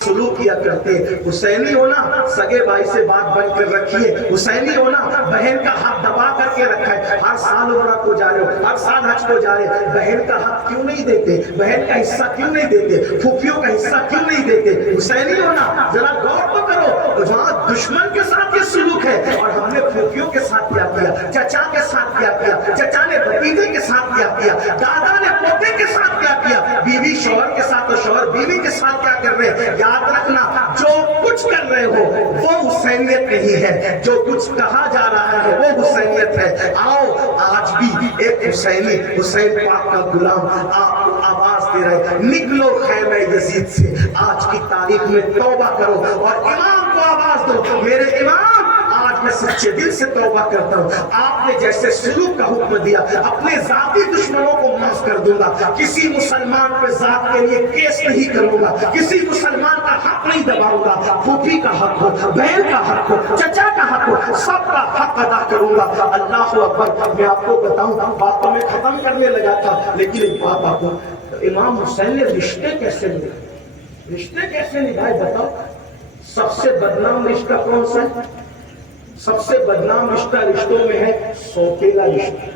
سلوک کیا کرتے ہیں. حسینی ہونا سگے بھائی سے بات بن کر رکھیے. حسینی ہونا بہن کا حق دبا کر کے رکھا ہے. ہر سال عمرہ کو جا رہے ہو, ہر سال حج کو جا رہے ہو, بہن کا حق کیوں نہیں دیتے؟ بہن کا حصہ کیوں نہیں دیتے؟ پھوپھیوں کا حصہ کیوں نہیں دیتے؟ حسینی ہونا ذرا غور تو کرو. وہاں دشمن کے ساتھ یہ سلوک ہے اور ہم نے پھوپھیوں کے ساتھ کیا کیا, چچا کے ساتھ کیا کیا, چچا نے بھتیجے کے ساتھ کیا کیا, دادا نے پوتے کے ساتھ کیا کیا, بیوی شوہر کے ساتھ اور شوہر بیوی کے ساتھ کیا کر رہے ہیں. یاد رکھنا جو کچھ کر رہے ہو وہ حسینیت نہیں ہے, جو کچھ کہا جا رہا ہے وہ حسینیت ہے. آؤ آج بھی ایک حسینی, حسین پاک کا غلام آپ کو آواز دے رہے ہیں, نکلو خیمہ یزید سے. آج کی تاریخ میں توبہ کرو اور امام کو آواز دو, میرے امام آج میں سچے دل سے توبہ کرتا ہوں. آپ نے جیسے سلوک کا حکم دیا اپنے ذاتی دشمنوں کو معاف کر دوں گا, کسی مسلمان پہ ذات کے لیے کیس نہیں کروں گا, کسی مسلمان کا حق نہیں دباؤں گا. پھوپھی کا حق ہو, بہن کا حق ہو, چچا کا حق ہو, سب کا حق ادا کروں گا. اللہ اکبر. میں آپ کو بتاؤں, بات تو میں ختم کرنے لگا تھا لیکن ایک بات آپ کو, امام حسین نے رشتے کیسے نبھائے, رشتے کیسے نبھائے بتاؤ. سب سے بدنام رشتہ کون سا ہے؟ سب سے بدنام رشتہ رشتوں میں ہے سوتیلا رشتہ.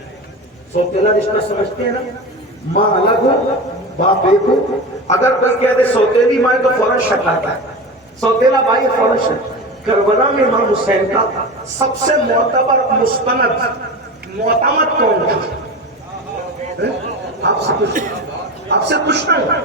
سوتیلا رشتہ سمجھتے ہیں نا, ماں الگ ہو باپ ایک ہو. اگر کوئی کہہ دے سوتیلی ماں تو فوراً شک آتا ہے, سوتیلا بھائی فوراً شک. کربلا میں امام حسین کا سب سے معتبر مستند معتمد کون تھا؟ آپ سے پوچھنا ہے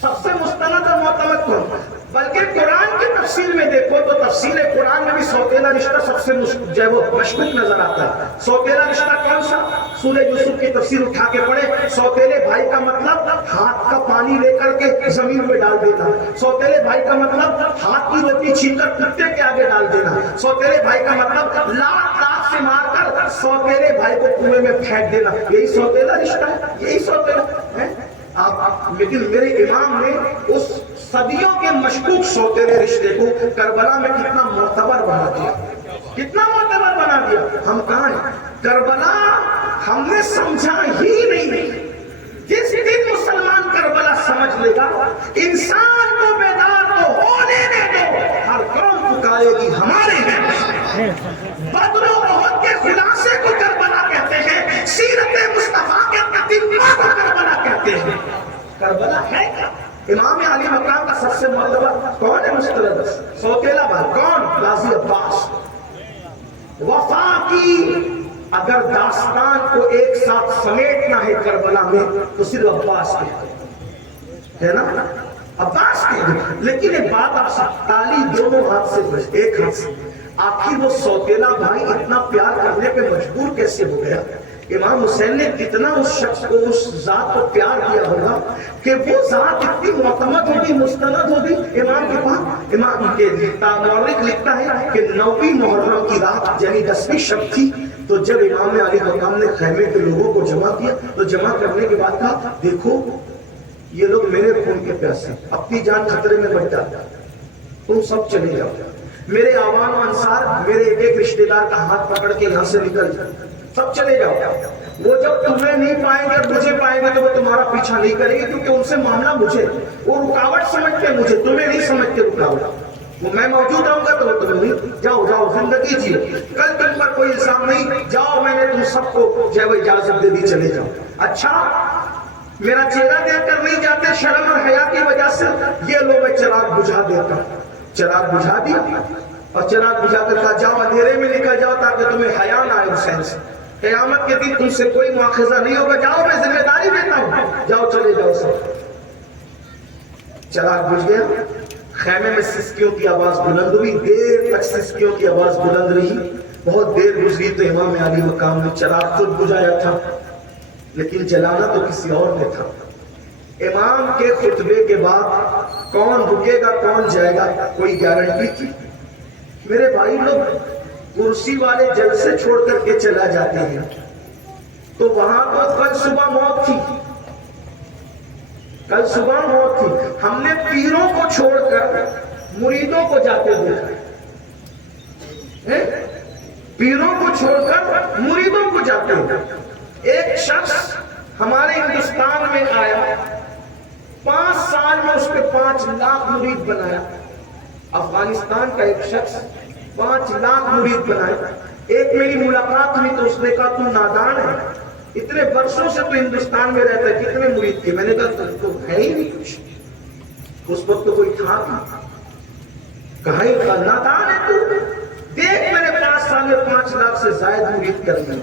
سب سے مستند اور معتمد کون تھا؟ بلکہ قرآن کی تفسیر میں دیکھو تو تفسیر قرآن میں بھی سوتیلا رشتہ سب سے جو ہے وہ مشکوک نظر آتا ہے. سوتیلا رشتہ کون سا؟ سورہ یوسف کی تفسیر اٹھا کے پڑھے. سوتیلے بھائی کا مطلب ہاتھ کا پانی لے کر کے زمین میں ڈال دینا. سوتیلے بھائی کا مطلب ہاتھ کی روٹی چھین کر کتے کے آگے ڈال دینا. سوتیلے بھائی کا مطلب لاکھ سے مار کر سوتیلے بھائی کو کنویں میں پھینک دینا. یہی سوتیلا رشتہ ہے, یہی سوتیلا ہے. لیکن میرے امام نے اس صدیوں کے مشکوک سوتیلے رشتے کو کربلا میں کتنا معتبر بنا دیا, کتنا معتبر بنا دیا. ہم کہاں ہیں؟ کربلا ہم نے سمجھا ہی نہیں. جس دن مسلمان کربلا سمجھ لے گا, انسان کو بیدار تو ہونے دے دو, ہر قوم پکارے گی ہمارے ہیں. بدر و احد کے خلاصے کو کربلا کہتے ہیں, سیرت مصطفیٰ کے تتمہ کو کربلا کہتے ہیں. کربلا ہے کیا؟ امام علی مقام کا سب سے معتبر کون ہے مستند؟ سوتیلا بھائی. کون؟ غازی عباس. وفا کی اگر داستان کو ایک ساتھ سمیٹنا ہے کربلا میں تو صرف عباس کے ہے نا, عباس کے. لیکن ایک بات آپ سے, تالی دونوں ہاتھ سے بجے, ایک ہاتھ سے. آخر وہ سوتیلا بھائی اتنا پیار کرنے پہ مجبور کیسے ہو گیا؟ امام حسین نے کتنا اس شخص کو, اس ذات کو پیار کیا ہوگا کہ وہ ذات اتنی معتمد ہوگی, مستند ہوگی امام کے پاس. امام کے مورخ لکھتا ہے کہ 9ویں محرم کی رات یعنی 10ویں شب تھی, تو جب امام علی مقام نے خیمے کے لوگوں کو جمع کیا تو جمع کرنے کے بعد کہا, دیکھو یہ لوگ میرے خون کے پیاسے, اپنی جان خطرے میں بچ جاتا, تم سب چلے جاؤ. میرے عوام و انصار میرے ایک ایک رشتے دار کا ہاتھ پکڑ کے یہاں سے نکل جاؤ, سب چلے جاؤ. وہ جب تمہیں نہیں پائیں گے, مجھے پائیں گے تو وہ تمہارا پیچھا نہیں کریں گے, کیونکہ ان سے معاملہ مجھے, وہ رکاوٹ سمجھتے مجھے, تمہیں نہیں سمجھتے رکاوٹ. وہ میں موجود رہوں گا تو وہ تمہیں نہیں. جاؤ جاؤ زندگی جیو, کل تم پر کوئی الزام نہیں, جاؤ میں نے تم سب کو جو ہے وہ اجازت دے دی, چلے جاؤ. اچھا میرا چہرہ دیکھ کر نہیں جاتے شرم اور حیا کی وجہ سے, یہ لو میں چراغ بجھا دیتا ہوں. چراغ بجھا دیا اور چراغ بجھا کر کہا جاؤ اندھیرے میں نکل جاؤ تاکہ تمہیں حیا نہ آئے حسین سے. قیامت کے دن تم سے کوئی مواخذہ نہیں ہوگا, جاؤ میں ذمہ داری دیتا ہوں, جاؤ چلے جاؤ سب. چراغ بجھ گیا. خیمے میں سسکیوں کی آواز بلند ہوئی, دیر تک سسکیوں کی آواز بلند رہی. بہت دیر گزری تو امام علی مقام نے چراغ خود بجھایا تھا, لیکن جلانا تو کسی اور نے تھا. امام کے خطبے کے بعد کون رکے گا کون جائے گا کوئی گارنٹی تھی؟ میرے بھائی لوگ کرسی والے جلسے چھوڑ کر کے چلا جاتے ہیں, تو وہاں تو کل صبح موت تھی, کل صبح موت تھی. ہم نے پیروں کو چھوڑ کر مریدوں کو جاتے دیکھا, پیروں کو چھوڑ کر مریدوں کو جاتے. ایک شخص ہمارے ہندوستان میں آیا, 5 سال میں اس کے 5 لاکھ مرید بنایا. افغانستان کا ایک شخص 5 لاکھ مرید بنایا. ایک میری ملاقات ہوئی تو اس نے کہا تو نادان ہے, اتنے برسوں سے تو ہندوستان میں رہتا ہے, کتنے مرید تھے؟ میں نے کہا تو ہے ہی نہیں کچھ. اس وقت تو کوئی تھا نہیں. کہا ہی تھا, نادان ہے تو دیکھ میں نے 5 سال میں 5 لاکھ سے زائد مرید کر لی.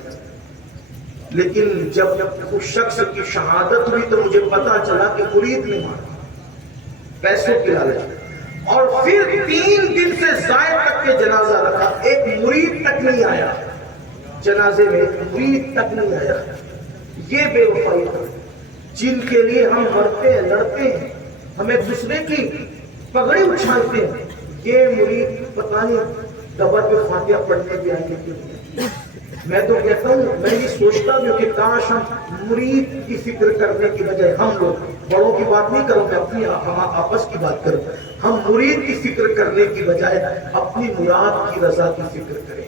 لیکن جب اس شخص کی شہادت ہوئی تو مجھے پتا چلا کہ مرید نے مارا پیسوں کی لالچ. اور پھر 3 دن سے زائد تک کے جنازہ رکھا, ایک مرید تک نہیں آیا جنازے میں, ایک مرید تک نہیں آیا. یہ بے وفائی ہے جن کے لیے ہم مرتے ہیں, لڑتے ہیں, ہم ایک دوسرے کی پگڑی اچھالتے ہیں. یہ مرید پتہ نہیں قبر پہ فاتحہ پڑھنے بھی آئیں گے. میں تو کہتا ہوں, میں یہ سوچتا ہوں کہ کاش ہم مرید کی فکر کرنے کی بجائے, ہم لوگ بڑوں کی بات نہیں کروں, میں اپنی آپس کی بات کروں, ہم مرید کی فکر کرنے کی بجائے اپنی مراد کی رضا کی فکر کریں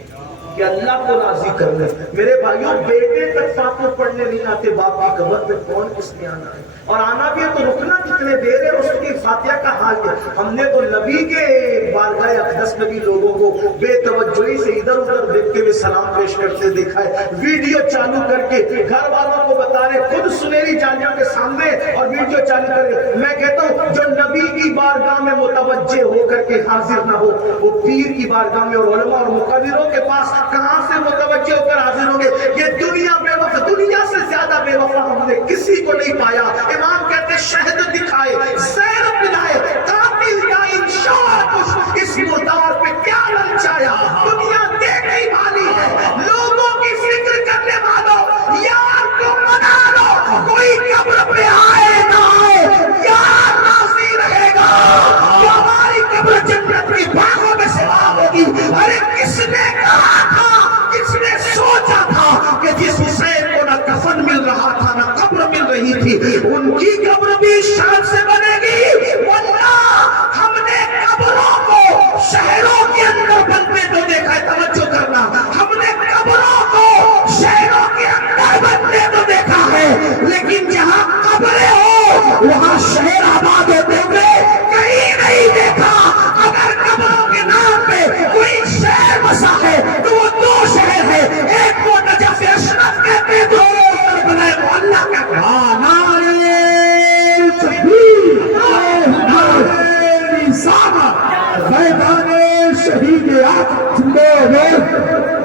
کہ اللہ کو راضی کر لیں. میرے بھائیوں, بیٹے تک فاتحہ پڑھنے نہیں آتے, باپ کی قبر پہ کون کس نے آنا ہے؟ اور آنا بھی ہے تو رکنا کتنے دیر ہے, اس کی فاتحہ کا حال کیا؟ ہم نے تو نبی کے بارگاہ اقدس میں بھی لوگوں کو بے توجہی سے ادھر ادھر دیکھتے ہوئے سلام پیش کرتے دیکھا ہے. ویڈیو چالو کر کے گھر والوں کو بتا رہے, خود سنہری جالیوں کے سامنے اور ویڈیو چالو کر کے. میں کہتا ہوں جو نبی کی بارگاہ میں متوجہ ہو کر کے حاضر نہ ہو, وہ پیر کی بارگاہ میں اور علماء اور مقرروں کے پاس کہاں سے متوجہ ہو کر حاضر ہوں گے؟ یہ دنیا بے وفا, دنیا سے زیادہ بے وفا ہم نے کسی کو نہیں پایا. امام کہتے شہد دکھائے, زہر پلائے, قاتل کا انشاء کچھ, اس مردار پہ کیا للچایا. دنیا دیکھنے والی ہے, لوگوں کی فکر کرنے والوں, یار کو منا لو, کوئی قبر پہ آئے نہ آئے, یار راضی رہے گا کہ ہماری قبر جنت کی باغوں میں سے ہوگی. ارے کس نے کہا تھا, کس نے سوچا تھا کہ جس حسین کو نہ کفن مل رہا تھا نہ قبر مل رہی تھی, ان کی قبر بھی شان سے بنے گی؟ واللہ ہم نے قبروں کو شہروں کے اندر بنتے تو دیکھا ہے, توجہ کرنا, ہم نے قبروں کو شہروں کے اندر بنتے تو دیکھا ہے, لیکن جہاں قبریں ہو وہاں شہر آباد ہوتے ہوئے کہیں نہیں دیکھا. اگر قبروں کے نام پہ کوئی شہر بسا ہے تو وہ 2 شہر ہے, ایک کو نجف اشرف کہتے ہیں, دوسرے بنائے محلہ کہتے ہیں.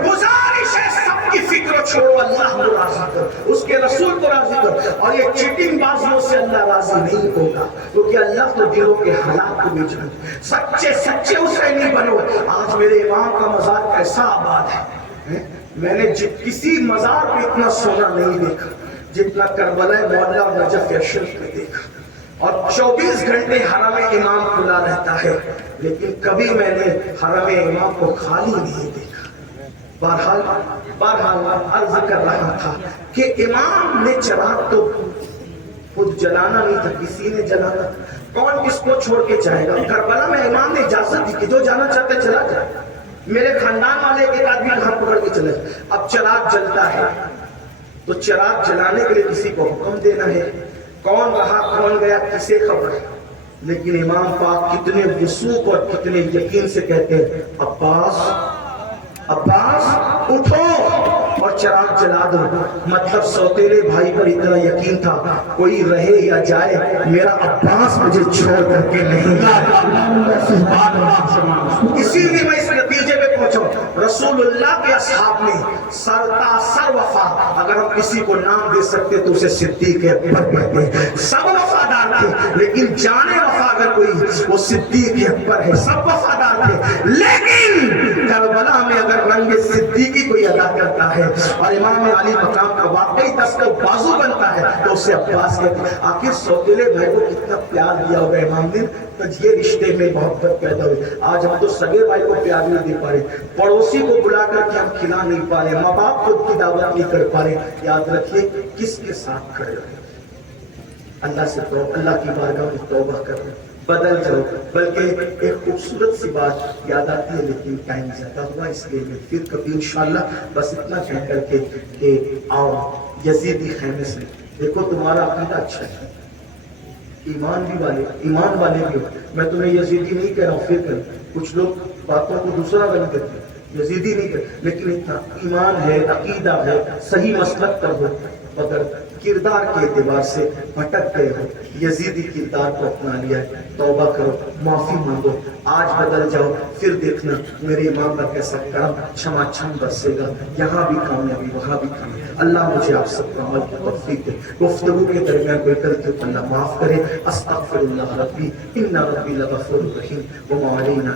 گزارش ہے سب کی فکر چھوڑو, اللہ کو راضی کر, اس کے رسول کو راضی کر. اور یہ چیٹنگ بازیوں سے اللہ راضی نہیں ہوگا, کیونکہ اللہ تو دلوں کے حالات کو بھی جانتا. سچے سچے حسینی بنو. آج میرے امام کا مزار کیسا آباد ہے, میں نے کسی مزار پہ اتنا سونا نہیں دیکھا جتنا کربلا مولا اور نجف اشرف میں دیکھا. اور 24 گھنٹے حرم امام کھلا رہتا ہے, لیکن کبھی میں نے حرم امام کو خالی نہیں دیکھا. بہرحال عرض کر رہا تھا کہ امام نے چراغ تو خود جلانا نہیں تھا, کسی نے جلانا. کون کس کو چھوڑ کے جائے گا؟ کربلا میں امام نے اجازت دی کہ جو جانا چاہتے چلا جائے. میرے خاندان والے ایک آدمی گھر پکڑ کے چلے. اب چراغ جلتا ہے تو چراغ جلانے کے لیے کسی کو حکم دینا ہے, کون رہا کون گیا کسے خبر ہے. لیکن امام پاک کتنے وثوق اور کتنے یقین سے کہتے ہیں, عباس عباس اٹھو اور چراغ جلا دو. مطلب سوتیلے بھائی پر اتنا یقین تھا, کوئی رہے یا جائے میرا عباس مجھے چھوڑ کر کے نہیں جائے. اسی لیے میں اس نتیجے پہ پہنچا, رسول اللہ کے اصحاب نے سر وفا, اگر ہم کسی کو نام دے سکتے تو اسے صدیق اکبر کہتے ہیں. سب وفادار تھے, لیکن جانے وفا اگر کوئی وہ صدیق اکبر ہے. سب وفادار تھے, لیکن کربلا میں اگر رنگ صدیقی کوئی ادا کرتا ہے اور امام علی مقام کا واقعی دست بازو بنتا ہے تو اسے عباس کہتے ہیں. آخر سوتیلے بھائی کو کتنا پیار دیا ہوگا امام نے, تو یہ رشتے میں محبت پیدا ہوئی. آج ہم تو سگے بھائی کو پیار نہیں دے پا رہے, پڑوسی کو بلا کر کے ہم کھلا نہیں پا رہے, ماں باپ خود کی دعوت نہیں کر پا رہے. یاد رکھیے کس کے ساتھ کھڑے رہے, اللہ سے اللہ کی بارگاہ میں توبہ کر رہے, بدل جاؤ. بلکہ ایک خوبصورت سی بات یاد آتی ہے, لیکن ٹائم زیادہ ہوا, اس لیے میں پھر کبھی انشاءاللہ بس اتنا کہہ کر کے کہ آؤ یزیدی خیمے سے دیکھو تمہارا عقیدہ اچھا ہے, ایمان والے بھی ہو. میں تمہیں یزیدی نہیں کہہ رہا ہوں، فکر کچھ لوگ باتوں کو دوسرا غلط کرتے ہیں، یزیدی نہیں کہتے، لیکن اتنا ایمان ہے، عقیدہ ہے، صحیح مسلک پر ہو، مگر کردار کے اعتبار سے بھٹک گئے ہو، یزیدی کردار کو اپنا لیا ہے، توبہ کرو، معافی مانگو، آج بدل جاؤ، پھر دیکھنا میرے امام کا کیسا کرم چھما چھم برسے گا، یہاں بھی کامیابی وہاں بھی کامیابی. اللہ مجھے آپ سب کو عمل کی توفیق دے. گفتگو کے درمیان کوئی غلطی کو اللہ معاف کرے. استغفر اللہ ربی ان ربی لغفور رحیم وما علینا